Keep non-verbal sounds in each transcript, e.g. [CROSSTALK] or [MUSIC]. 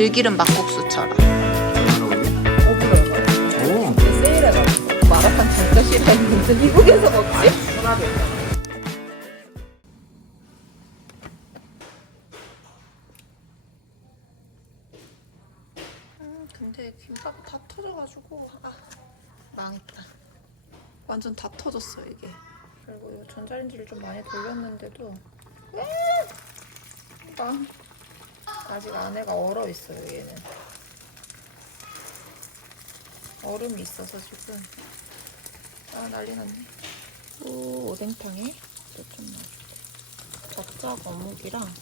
들기름 막국수처럼. 근데 김밥 다 터져가지고 아 망했다. 완전 다 터졌어 이게. 그리고 이 전자레인지를 좀 많이 돌렸는데도 음! 망. 아직 안에가 얼어 있어요 얘는. 얼음이 있어서 지금. 아 난리 났네. 또 오뎅탕에 또좀 넣어줄게. 적작 어묵이랑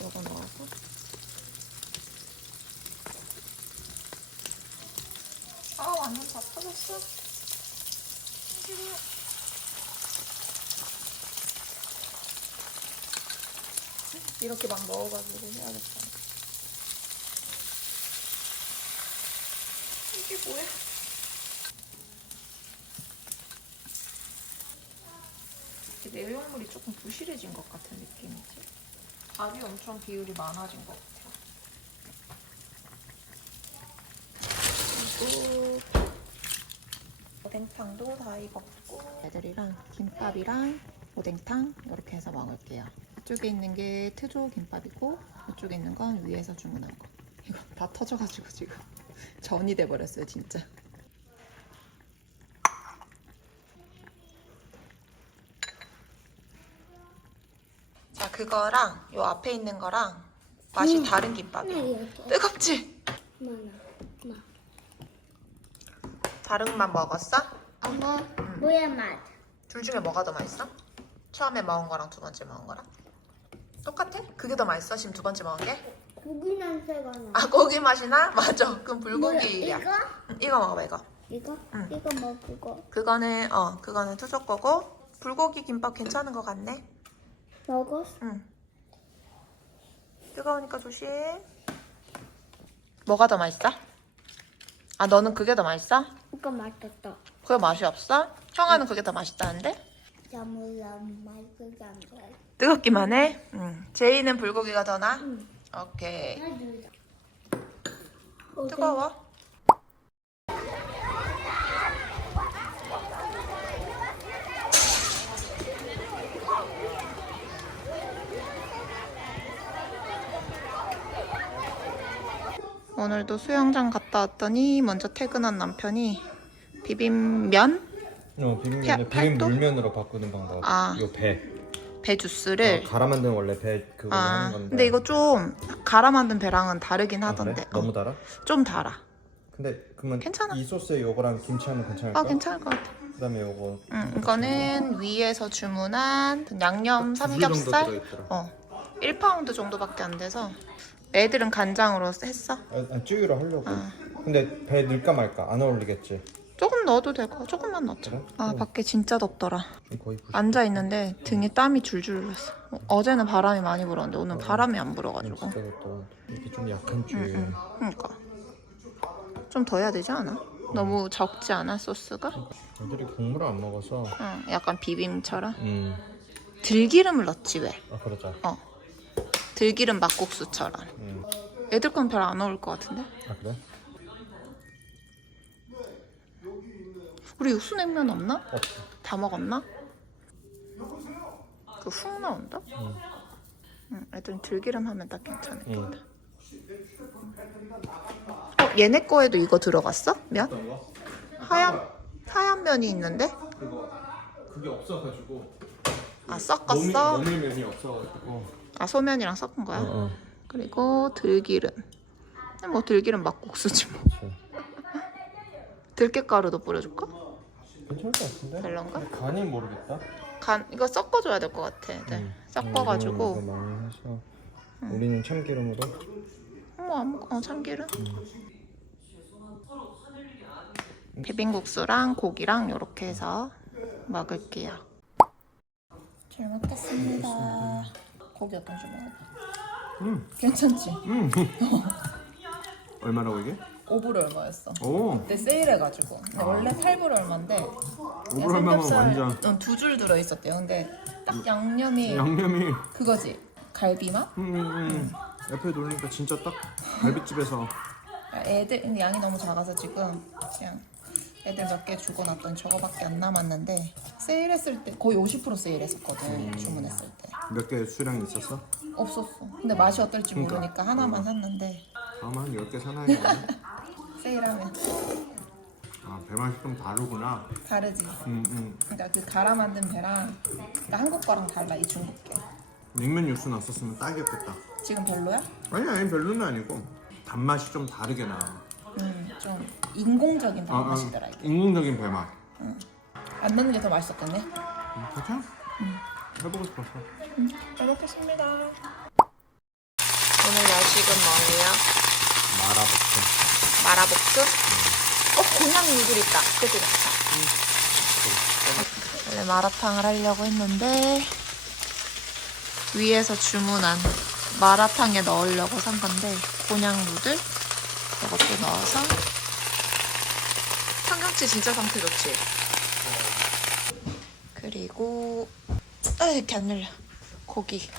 이거 넣어서. 아 완전 다 터졌어 이렇게 막 넣어가지고 해야겠다 이게 뭐야? 이게 내용물이 조금 부실해진 것 같은 느낌이지. 밥이 엄청 비율이 많아진 것 같아. 그리고 오뎅탕도 다 익었고 애들이랑 김밥이랑 오뎅탕 이렇게 해서 먹을게요. 이쪽에 있는 게 트조 김밥이고 이쪽에 있는 건 위에서 주문한 거. 이거 다 터져가지고 지금 [LAUGHS] 전이 돼버렸어요 진짜. 자 그거랑 요 앞에 있는 거랑 맛이 다른 김밥이야. 이렇게 뜨겁지? 다른 맛 먹었어? 엄마 뭐야 맛? 둘 중에 뭐가 더 맛있어? 처음에 먹은 거랑 두 번째 먹은 거랑? 똑같아? 그게 더 맛있어? 지금 두 번째 먹은 게? 고기 냄새가 나. 아 고기 맛이 나? [LAUGHS] 맞아. 그럼 불고기야. 뭐야, 응, 이거 먹어봐 이거. 이거? 이거? 응. 이거 먹고 그거는 어 그거는 투조 거고 불고기 김밥 괜찮은 것 같네. 먹었어? 응. 뜨거우니까 조심. 뭐가 더 맛있어? 아 너는 그게 더 맛있어? 이거 맛있다. 그게 맛이 없어? 형아는 그게 더 맛있다는데? 몰라. 뜨겁기만 해? 응. 제이는 불고기가 더 나? 응. 오케이. 하나 둘. 뜨거워? 오늘도 수영장 갔다 왔더니 먼저 퇴근한 남편이 비빔면 어, 펴- 비빔면을 팔도? 비빔 물면으로 바꾸는 방법. 아. 이거 배. 배 주스를 어, 갈아 만든 원래 배 그거 아 하는 건데. 근데 이거 좀 갈아 만든 배랑은 다르긴 아, 그래? 하던데 너무 어, 달아? 좀 달아 근데 그러면 괜찮아. 이 소스에 요거랑 김치하면 괜찮을까? 아 괜찮을 것 같아 그다음에 요거 응, 이거는 위에서 주문한 양념 정도 삼겹살. 어 1파운드 정도밖에 안 돼서 애들은 간장으로 했어 아, 아, 찌개로 하려고. 아. 근데 배 넣을까 말까? 안 어울리겠지. 조금 넣어도 되고 조금만 넣자 그래? 아 어. 밖에 진짜 덥더라 거의 90. 앉아 있는데 등에 땀이 줄줄 흘렀어 어, 어제는 바람이 많이 불었는데 오늘 바람이 안 불어가지고 진짜 덥다. 이렇게 좀 약한 줄. 응, 응. 그러니까 좀 더 해야 되지 않아? 너무 적지 않아 소스가? 애들이 국물을 안 먹어서. 응, 약간 비빔처럼 음. 들기름을 넣지 왜? 아 그러자. 어 들기름 막국수처럼 음. 애들 건 별 안 어울 것 같은데? 아 그래? 우리 육수 냉면 없나? 없어. 다 먹었나? 그 훅 나온다? 응. 응, 애들은 들기름 하면 딱 괜찮을게. 응. 어, 얘네 거에도 이거 들어갔어? 면? 하얀 하얀 면이 있는데? 그거 그게 없어가지고. 아 섞었어? 면이 없어가지고. 아 소면이랑 섞은 거야? 어. 그리고 들기름. 뭐 들기름 막국수지 뭐. 들깨가루도 뿌려줄까? 괜찮을 것 같은데? 별론가? 간이 모르겠다. 간 이거 섞어줘야 될 것 같아. 애들 음. 섞어가지고 이거 많이 해서 우리는 참기름으로 뭐 아무거나 어, 참기름. 비빔국수랑 고기랑 이렇게 해서 먹을게요. 잘 먹겠습니다. 고기 어떤지 먹어봐. 음. 괜찮지? [LAUGHS] 얼마라고 이게? 5불 얼마였어? 오 그때 세일해가지고. 근데 원래 8불 얼마인데 5불 얼마면 완전 두줄 들어있었대요. 근데 딱 양념이 양념이 그거지. 갈비 맛? 음, 음, 음. 옆에 놓으니까 진짜 딱 갈비집에서 애들 양이 너무 작아서 지금 그냥 애들 몇 개 주고 놨던 저거밖에 안 남았는데 세일했을 때 거의 50% 세일했었거든 주문했을 때 몇 개 수량이 있었어? 없었어 근데 맛이 어떨지 모르니까 하나만 샀는데 아마 한 10개 사놔야겠네 세일하면. 아 배 맛이 좀 다르구나. 다르지. 음, 음. 그러니까 그 갈아 만든 배랑 그러니까 한국 거랑 달라 이 중국 게. 냉면 육수 넣었으면 딱이었겠다. 지금 별로야? 아니 아니 별로는 아니고 단맛이 좀 다르게 나. 음 좀 인공적인 아, 아, 맛이더라 이게. 인공적인 배맛. 안 넣는 게 더 맛있었겠네? 음, 괜찮아? 해보고 싶었어. 잘 먹겠습니다. 오늘 야식은 뭐예요? 마라볶음 마라볶음? 어 곤약 누들 있다. 그것도 좋다 원래 마라탕을 하려고 했는데 위에서 주문한 마라탕에 넣으려고 산 건데 곤약 누들? 이것도 넣어서. 청경채 진짜 상태 좋지? 그리고 아 이렇게 안 눌려. 고기.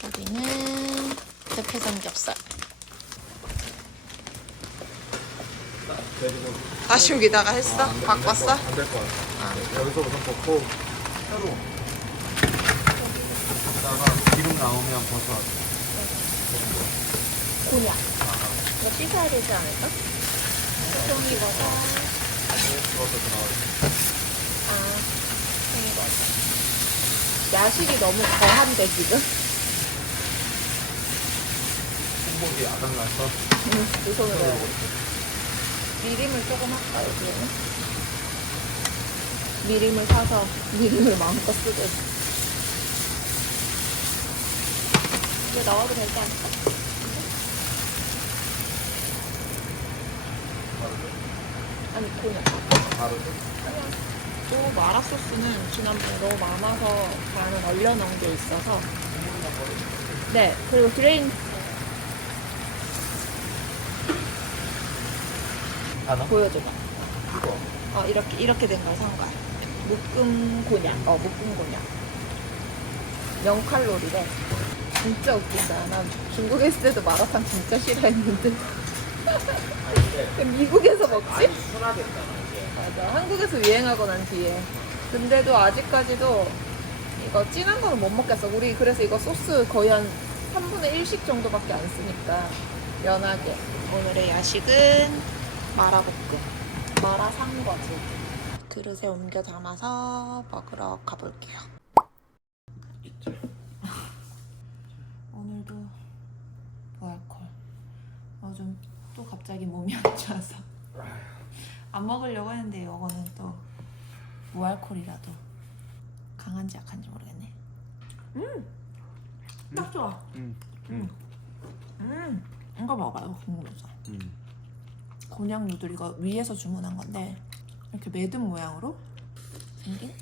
고기는 대패 삼겹살 다시 여기다가 했어? 바꿨어? 안 될 것 같아 여기서부터 볶고 새로. 여기다가 기름 나오면 버섯 곤약 이거 씻어야 되지 않을까? 송이버섯. 버섯 나와 아 송이버섯. 야식이 너무 거한데 지금? 행복이 아당나서 두 손으로. 해야 미림을 조금 할까 여기에는? 미림을 사서 미림을 마음껏 쓰고 이거 넣어도 되지 않을까? 아니 곤약 바로 또 마라 소스는 지난번에 너무 많아서 반은 얼려놓은 게 있어서 네 그리고 드레인 하나? 보여줘봐 어 이렇게 이렇게 된 걸 산 거야 묶음 곤약 어 묶음 곤약 0칼로리래 진짜 웃긴다 난 중국에 있을 때도 마라탕 진짜 싫어했는데 [LAUGHS] 미국에서 먹지? 순하겠잖아 이게 맞아. 한국에서 유행하고 난 뒤에. 근데도 아직까지도 이거 진한 거는 못 먹겠어. 우리 그래서 이거 소스 거의 한 3분의 1씩 정도밖에 안 쓰니까 연하게. 오늘의 야식은 마라볶음. 마라 산 거지. 그릇에 옮겨 담아서 먹으러 가볼게요. 오늘도 무알콜. 요즘 또 갑자기 몸이 안 좋아서. 안 먹으려고 했는데 이거는 또 무알콜이라도 강한지 약한지 모르겠네. 음, 딱 좋아. 음, 음, 음, 이거 먹어봐요. 궁금해서. 음. 곤약 누들 이거 위에서 주문한 건데 이렇게 매듭 모양으로 생긴.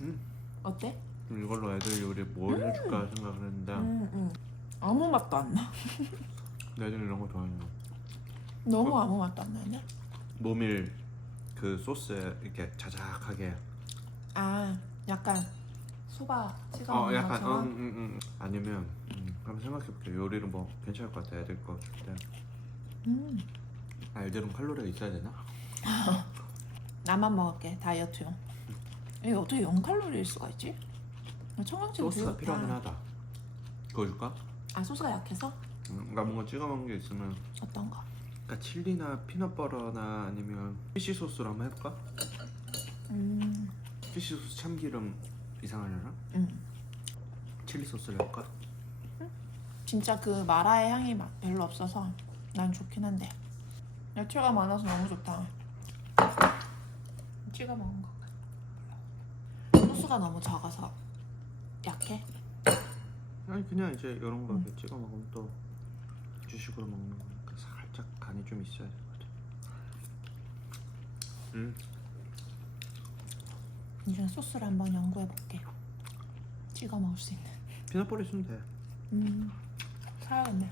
음. 어때? 음, 이걸로 애들 우리 뭘 해줄까 생각을 했는데 음, 음. 아무 맛도 안 나. [LAUGHS] 애들 이런 거 좋아해요 너무 아무 맛도 안 나네. 모밀 그 소스에 이렇게 자작하게 아, 약간 소바 찍어 어 먹는 약간 어, 것처럼. 음, 음, 음. 아니면 음, 한번 생각해볼게 요리는 뭐 괜찮을 것 같아 애들 거 줄때 음. 아 애들은 칼로리가 있어야 되나? [LAUGHS] 나만 먹을게 다이어트용. 이게 어떻게 0 칼로리일 수가 있지? 청양채 소스가 필요하긴 하다 그거 줄까? 아 소스가 약해서 음, 그러니까 뭔가 찍어 먹는 게 있으면 어떤 거? 그러니까 칠리나 피넛버터나 아니면 피쉬 소스로 한번 해볼까? 음, 피쉬 소스 참기름 이상하려나? 음. 칠리 소스를 해볼까? 진짜 그 마라의 향이 막 별로 없어서 난 좋긴 한데 야채가 많아서 너무 좋다. 찍어 먹은 거. 소스가 너무 작아서 약해. 아니 그냥 이제 이런 거 이렇게 찍어 먹으면 또 주식으로 먹는 거니까 살짝 간이 좀 있어야 되거든. 음, 이 중에 소스를 한번 연구해 볼게. 찍어 먹을 수 있는. 피넛버터 있으면 돼. 음, 사야겠네.